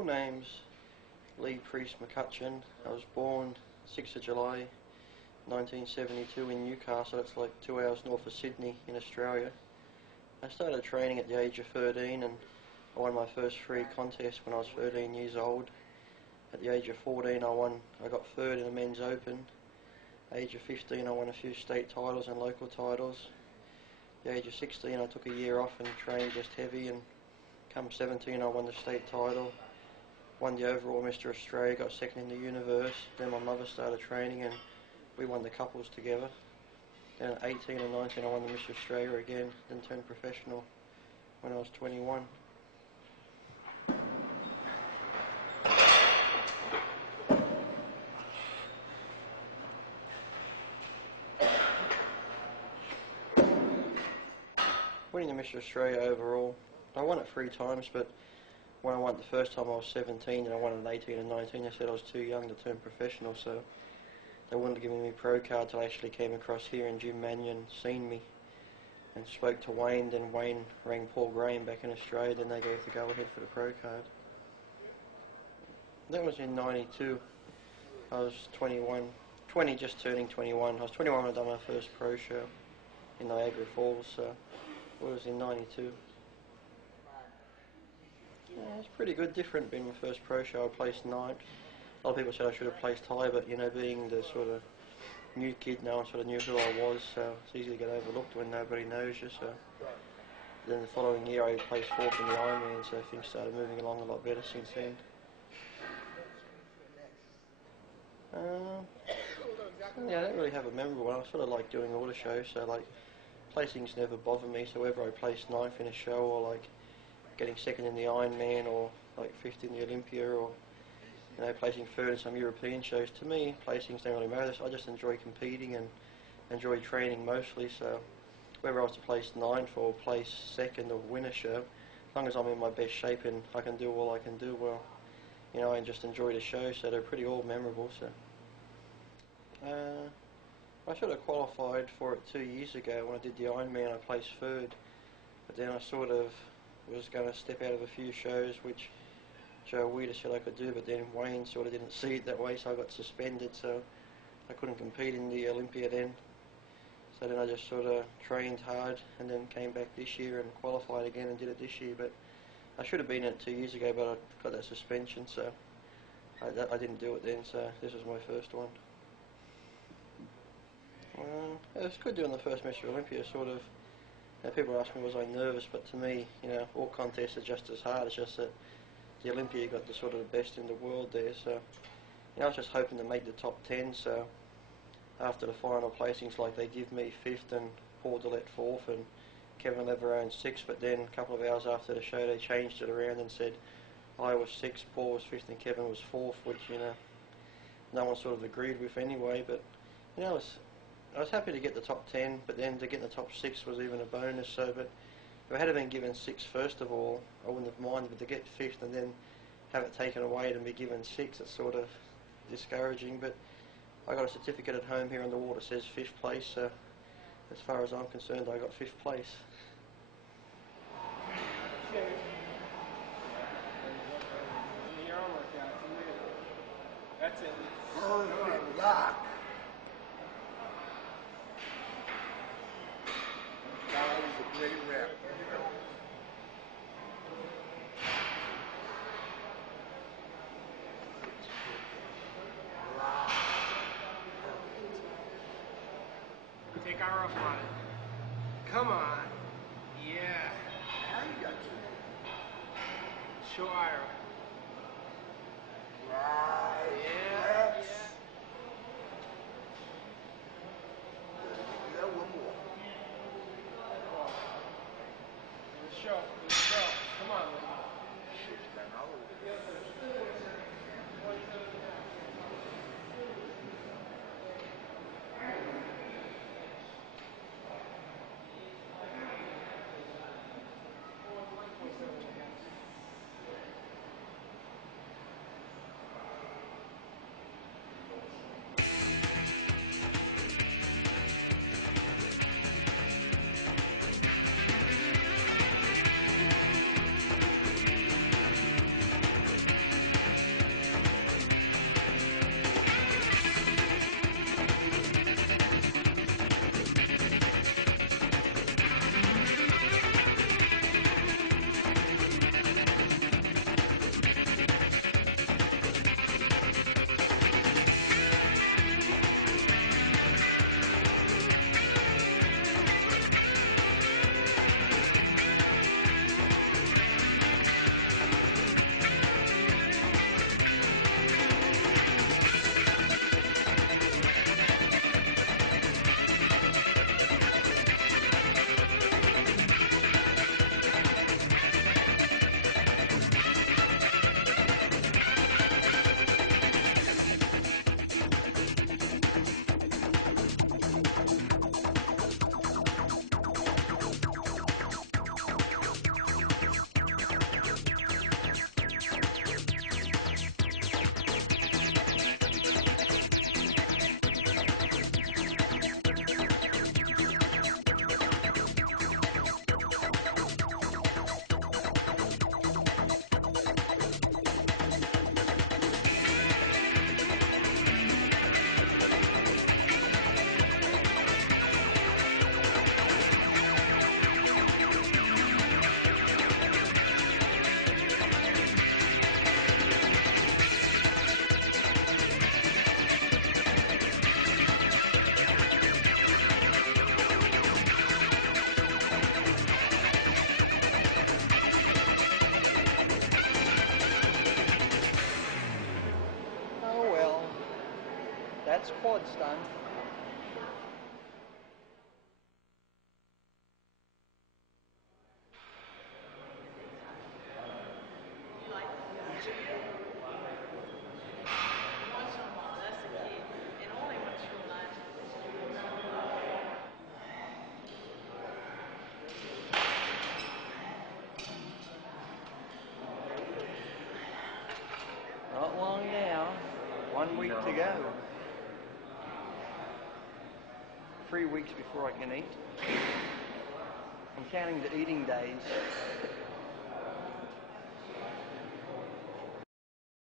full name's Lee Priest McCutcheon. I was born 6th of July 1972 in Newcastle. That's like 2 hours north of Sydney in Australia. I started training at the age of 13 and I won my first free contest when I was 13 years old. At the age of 14 I got third in the men's open. At the age of 15 I won a few state titles and local titles. At the age of 16 I took a year off and trained just heavy, and come 17 I won the state title, won the overall Mr. Australia, got second in the universe. Then my mother started training and we won the couples together. Then at 18 and 19 I won the Mr. Australia again, then turned professional when I was 21. Winning the Mr. Australia overall, I won it 3 times, but when I won it the first time I was 17 and I won it at 18 and 19. They said I was too young to turn professional, so they wouldn't give me my pro card till I actually came across here and Jim Mannion seen me and spoke to Wayne. Then Wayne rang Paul Graham back in Australia, then they gave the go ahead for the pro card. That was in 92. I was 20, just turning 21. I was 21 when I done my first pro show in Niagara Falls, so it was in 92. Yeah, it's pretty good, different being my first pro show. I placed 9th. A lot of people said I should have placed higher, but you know, being the sort of new kid, no one sort of knew who I was, so it's easy to get overlooked when nobody knows you. So then the following year I placed 4th in the Ironman, so things started moving along a lot better since then. Yeah, I don't really have a memorable one. I sort of like doing all the shows, so like placings never bother me, so whether I place 9th in a show or like getting 2nd in the Ironman or like 5th in the Olympia or you know, placing 3rd in some European shows, to me placings don't really matter. I just enjoy competing and enjoy training mostly, so whether I was to place 9th or place 2nd or win a show, as long as I'm in my best shape and I can do all I can do well, you know, I just enjoy the show, so they're pretty all memorable. So I should have qualified for it 2 years ago when I did the Ironman. I placed 3rd, but then I sort of was going to step out of a few shows which Joe Weider said I could do, but then Wayne sort of didn't see it that way, so I got suspended, so I couldn't compete in the Olympia then. So then I just sort of trained hard and then came back this year and qualified again and did it this year. But I should have been in it 2 years ago, but I got that suspension, so I didn't do it then, so this was my first one. It was good doing the first Mr. Olympia, sort of. You know, people ask me was I nervous, but to me, you know, all contests are just as hard. It's just that the Olympia got the sort of the best in the world there, so you know, I was just hoping to make the top 10. So after the final placings, like they give me 5th and Paul Dillette 4th and Kevin Leverone 6th, but then a couple of hours after the show they changed it around and said I was 6th, Paul was 5th and Kevin was 4th, which, you know, no one sort of agreed with anyway. But you know, I was happy to get the top 10, but then to get in the top 6 was even a bonus. So, but if I had been given 6th first of all, I wouldn't have minded, but to get 5th and then have it taken away and be given 6th, it's sort of discouraging. But I got a certificate at home here on the wall that says 5th place, so as far as I'm concerned I got 5th place. That's it. Perfect lock. That was a great rep. Take our off on it. Come on. Yeah. Now you got you. Show Ira. Right. Yeah. Reps. Yeah, one more. Let's show. Let's go. Come on, lady. Shit's done all over. quads done. Not long now. 1 week to go. 3 weeks before I can eat. I'm counting the eating days.